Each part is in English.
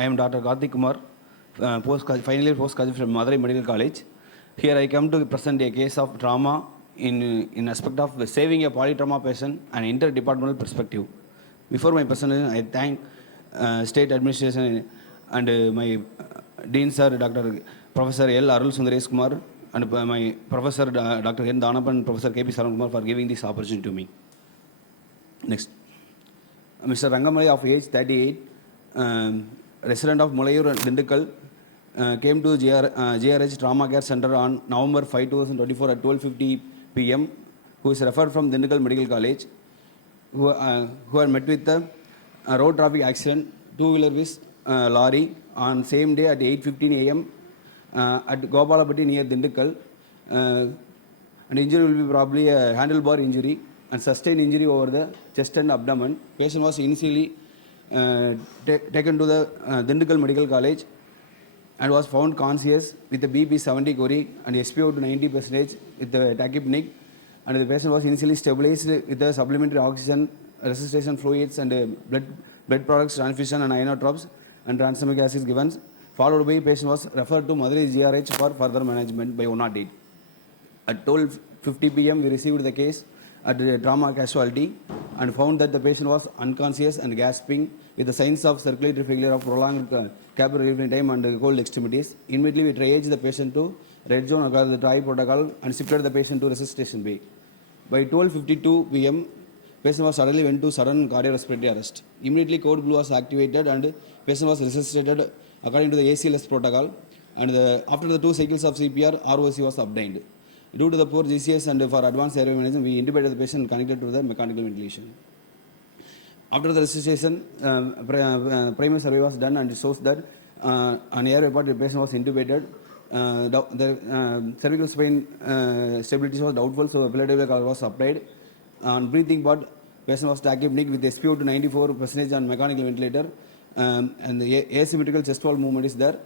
I am Dr. Karthik Kumar, final year postgraduate from Madurai Medical College. Here I come to present a case of trauma in aspect of saving a polytrauma patient and inter-departmental perspective. Before my presentation, I thank state administration and my dean sir, Dr. Professor L. Arul Sundaresh Kumar, and my professor Dr. N. Danapan and Professor K.P. Saran Kumar for giving this opportunity to me. Next. Mr. Rangamali of age 38, resident of Mulayur, Dindikkal, came to GRH Trauma Care Center on November 5, 2024 at 12:50 p.m., who is referred from Dindikkal Medical College, who are met with a road traffic accident, two-wheeler with lorry on same day at 8:15 a.m. At Gopalapatti near Dindikkal. And injury will be probably a handlebar injury and sustained injury over the chest and abdomen. Patient was initially taken to the Dindikkal Medical College and was found conscious with the BP 70 Cori and SpO2 90% with the tachypneic, and the patient was initially stabilized with the supplementary oxygen, resuscitation fluids and blood products transfusion and inotropes and tranexamic acid given. Followed by patient was referred to Madurai GRH for further management by 108. At 12:50 p.m. we received the case at the trauma casualty and found that the patient was unconscious and gasping with the signs of circulatory failure of prolonged capillary time and cold extremities. Immediately we triaged the patient to red zone according to the TRI protocol and shifted the patient to resuscitation bay. By 12:52 p.m. patient was suddenly went to sudden cardiorespiratory arrest. Immediately code blue was activated and patient was resuscitated according to the ACLS protocol, and after the 2 cycles of CPR, ROC was obtained. Due to the poor GCS and for advanced airway management, we intubated the patient and connected to the mechanical ventilation. After the resuscitation, primary survey was done and it shows that on airway part the patient was intubated. The cervical spine stability was doubtful, so epileptic valve was applied. On breathing part, patient was tachypneic with SpO2 94% on mechanical ventilator, and the asymmetrical chest wall movement is there.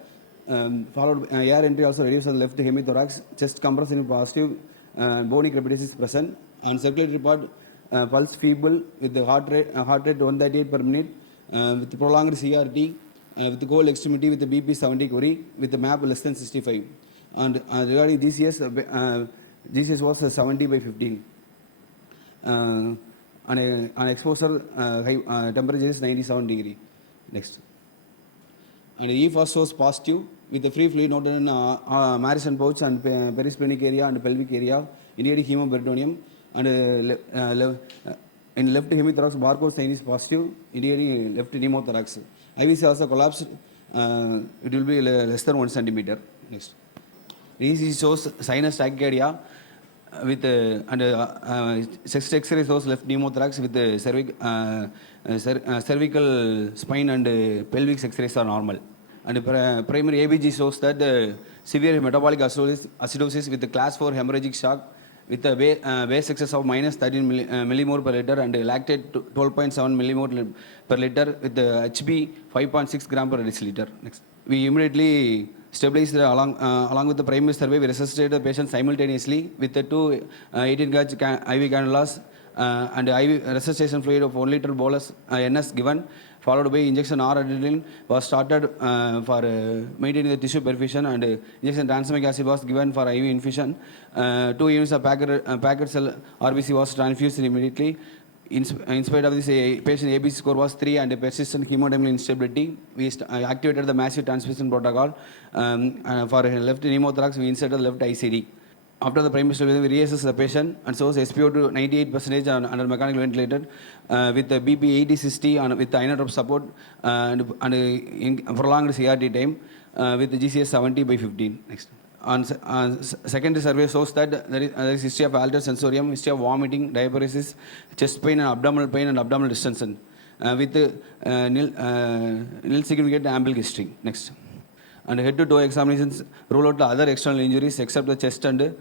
Followed air entry also reduced on the left hemithorax, chest compression positive, bony crepitus is present. On circulatory part, pulse feeble with the heart rate 138 per minute, with prolonged CRT, with the cold extremity with the BP 70 Cori, with the MAP less than 65. And regarding GCS, GCS was 70 by 15. On exposure, temperature is 97 degree. Next. And EFOS was positive with the free fluid noted in Marison pouch and perisplenic area and pelvic area, indicating hemoperitoneum, and in left hemithorax barcode sign is positive, indicating left pneumothorax. IVC also collapsed, it will be less than 1 centimeter. Next. ECG shows sinus tachycardia with chest X-ray shows left pneumothorax with the cervical spine and pelvic X-rays are normal. And primary ABG shows that the severe metabolic acidosis with the class 4 hemorrhagic shock with the base excess of minus 13 millimole per liter and lactate 12.7 millimole per liter with the HB 5.6 gram per deciliter. Next. We immediately stabilized along with the primary survey. We resuscitated the patient simultaneously with the 2 18-gauge IV cannulas and IV resuscitation fluid of 1 liter bolus NS given, followed by injection R-adrenaline was started for maintaining the tissue perfusion, and injection tranexamic acid was given for IV infusion. 2 units of packet cell RBC was transfused immediately. In spite of this, patient ABC score was 3 and persistent hemodynamic instability. We activated the massive transfusion protocol. For left pneumothorax, we inserted left ICD. After the primary surgery, we reassess the patient and shows SpO2 98% under mechanical ventilator with the BP 80-60 and with the inotrope support and prolonged CRT time with the GCS 70 by 15. Next. On secondary survey shows that there is history of altered sensorium, history of vomiting, diaphoresis, chest pain and abdominal distension with nil significant ample history. Next. And head-to-toe examinations rule out the other external injuries except the chest and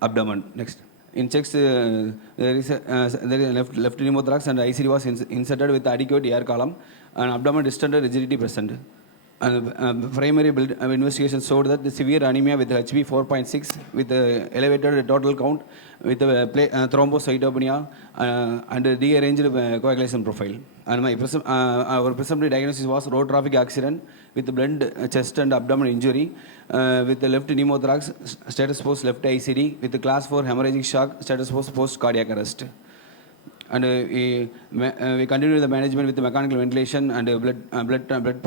abdomen. Next. In checks, there is left pneumothorax and ICD was inserted with adequate air column and abdomen distended rigidity present. And primary investigation showed that the severe anemia with HB 4.6 with elevated total count with thrombocytopenia and rearranged coagulation profile. And our presumptive diagnosis was road traffic accident with blunt chest and abdominal injury with the left pneumothorax, status post left ICD with the class 4 hemorrhagic shock, status post cardiac arrest. And we continue the management with the mechanical ventilation and blood and blood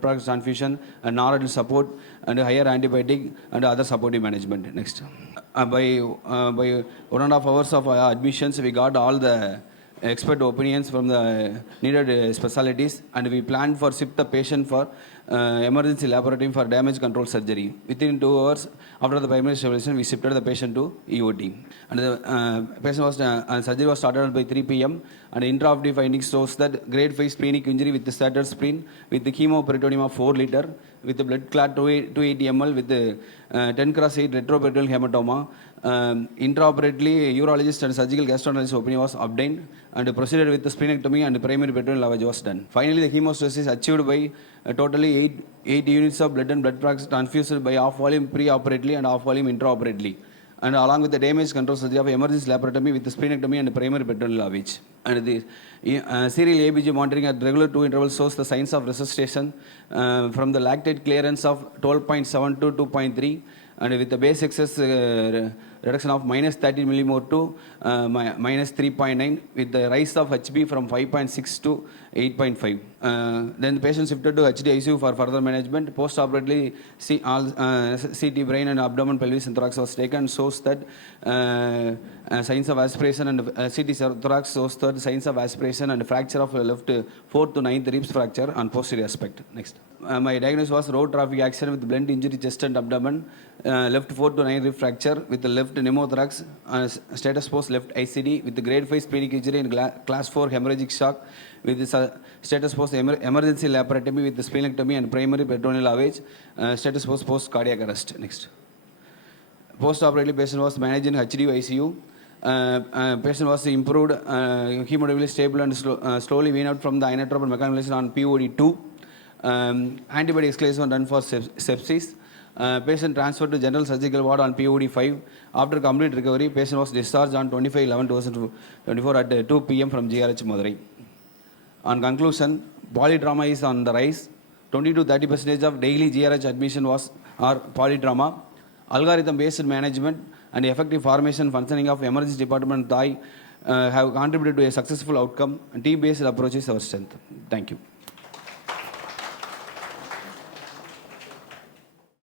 products transfusion and non-renal support and higher antibiotic and other supportive management. Next, by 1.5 hours of admissions, we got all the expert opinions from the needed specialties, and we planned for ship the patient for emergency laboratory for damage control surgery. Within 2 hours after the primary stabilization, we shifted the patient to EOT. And the patient was surgery was started by 3 p.m. and intraoperative findings shows that grade 5 splenic injury with the shattered spleen with the chemoperitoneum of 4 liter with the blood clot 280 ml with the 10x8 retroperitoneal hematoma. Intraoperatively, urologist and surgical gastroenterologist opinion was obtained and proceeded with the splenectomy and primary peritoneal lavage was done. Finally, the hemostasis achieved by totally 8 units of blood and blood products transfused by half volume pre-operatively and half volume intraoperatively, and along with the damage control surgery of emergency laparotomy with the splenectomy and primary peritoneal lavage. And the serial ABG monitoring at regular 2 intervals shows the signs of resuscitation from the lactate clearance of 12.7 to 2.3, and with the base excess reduction of minus 13 millimole to minus 3.9 with the rise of HB from 5.6 to 8.5. Then the patient shifted to HD ICU for further management. Post-operatively, CT brain and abdomen, pelvis and thorax was taken, shows that signs of aspiration, and CT thorax shows that signs of aspiration and fracture of left 4th to 9th ribs fracture on posterior aspect. Next. My diagnosis was road traffic accident with blunt injury chest and abdomen, left 4 to 9 rib fracture with the left pneumothorax, status post left ICD with the grade 5 splenic injury and class 4 hemorrhagic shock with the status post emergency laparotomy with the splenectomy and primary peritoneal lavage, status post cardiac arrest. Next. Post-operatively, patient was managed in HD ICU. Patient was improved, hemodynamically stable and slowly weaned out from the inotropic mechanization on POD2. Antibody escalation done for sepsis. Patient transferred to general surgical ward on POD5. After complete recovery, patient was discharged on 25/11/2024 at 2 p.m. from GRH Madurai. On conclusion, polytrauma is on the rise. 20 to 30% of daily GRH admission are polytrauma. Algorithm-based management and effective formation functioning of emergency department TAI have contributed to a successful outcome. Team-based approach is our strength. Thank you.